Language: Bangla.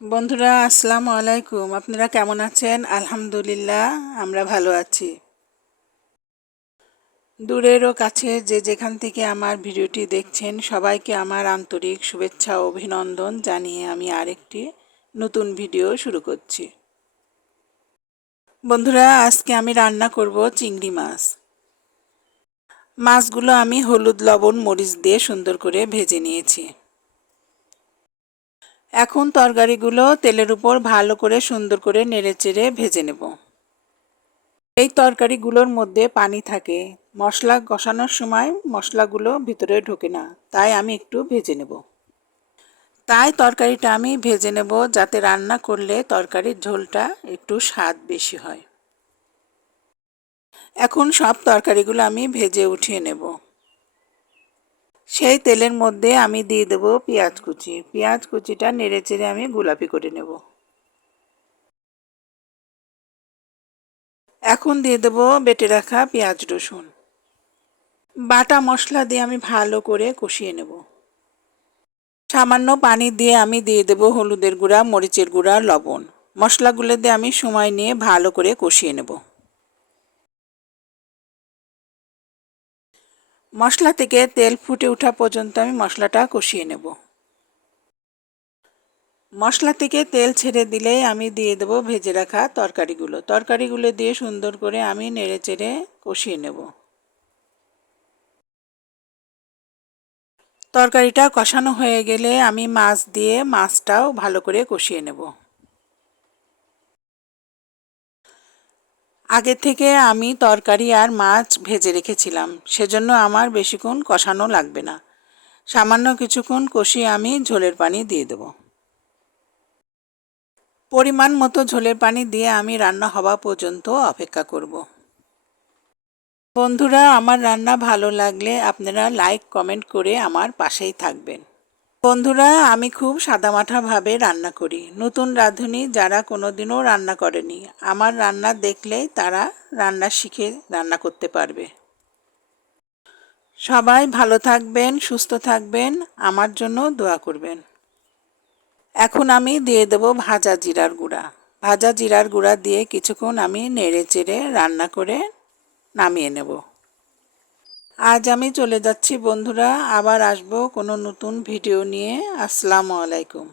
বন্ধুরা, আসসালামু আলাইকুম। আপনারা কেমন আছেন? আলহামদুলিল্লাহ, আমরা ভালো আছি। দূরের ও কাছে যে যেখান থেকে আমার ভিডিওটি দেখছেন, সবাইকে আমার আন্তরিক শুভেচ্ছা অভিনন্দন জানিয়ে আমি আরেকটি নতুন ভিডিও শুরু করছি। বন্ধুরা, আজকে আমি রান্না করব চিংড়ি মাছ। মাছগুলো আমি হলুদ, লবণ, মরিচ দিয়ে সুন্দর করে ভেজে নিয়েছি। এখন তরকারিগুলো তেলের উপর ভালো করে সুন্দর করে নেড়েচেড়ে ভেজে নেব। এই তরকারিগুলোর মধ্যে পানি থাকে। মশলা কষানোর সময় মশলাগুলো ভিতরে ঢোকে না, তাই আমি একটু ভেজে নেব। তাই তরকারিটা আমি ভেজে নেব যাতে রান্না করলে তরকারির ঝোলটা একটু স্বাদ বেশি হয়। এখন সব তরকারিগুলো আমি ভেজে উঠিয়ে নেব। সেই তেলের মধ্যে আমি দিয়ে দেব পেঁয়াজ কুচি। পেঁয়াজ কুচিটা নেড়ে চেড়ে আমি গোলাপি করে নেব। এখন দিয়ে দেব বেটে রাখা পেঁয়াজ রসুন। বাটা মশলা দিয়ে আমি ভালো করে কষিয়ে নেব। সামান্য পানি দিয়ে আমি দিয়ে দেব হলুদের গুঁড়া, মরিচের গুঁড়া, লবণ। মশলাগুলো দিয়ে আমি সময় নিয়ে ভালো করে কষিয়ে নেব। মশলা থেকে তেল ফুটে ওঠা পর্যন্ত আমি মশলাটা কষিয়ে নেব। মশলা থেকে তেল ছেড়ে দিলে আমি দিয়ে দেবো ভেজে রাখা তরকারিগুলো। তরকারিগুলো দিয়ে সুন্দর করে আমি নেড়ে চেড়ে কষিয়ে নেব। তরকারিটা কষানো হয়ে গেলে আমি মাছ দিয়ে মাছটাও ভালো করে কষিয়ে নেব। আগে থেকে আমি তরকারি আর মাছ ভেজে রেখেছিলাম, সেজন্য আমার বেশিক্ষণ কষানো লাগবে না। সামান্য কিছুক্ষণ কষিয়ে আমি ঝোলের পানি দিয়ে দেব। পরিমাণ মতো ঝোলের পানি দিয়ে আমি রান্না হওয়া পর্যন্ত অপেক্ষা করব। বন্ধুরা, আমার রান্না ভালো লাগলে আপনারা লাইক, কমেন্ট করে আমার পাশেই থাকবেন। বন্ধুরা, আমি খুব সাদামাঠাভাবে রান্না করি। নতুন রাঁধুনি যারা কোনো দিনও রান্না করেনি, আমার রান্না দেখলেই তারা রান্না শিখে রান্না করতে পারবে। সবাই ভালো থাকবেন, সুস্থ থাকবেন, আমার জন্য দোয়া করবেন। এখন আমি দিয়ে দেব ভাজা জিরার গুঁড়া। ভাজা জিরার গুঁড়া দিয়ে কিছুক্ষণ আমি নেড়ে চেড়ে রান্না করে নামিয়ে নেব। আজ আমি চলে যাচ্ছি বন্ধুরা। আবার আসব কোনো নতুন ভিডিও নিয়ে। আসসালামু আলাইকুম।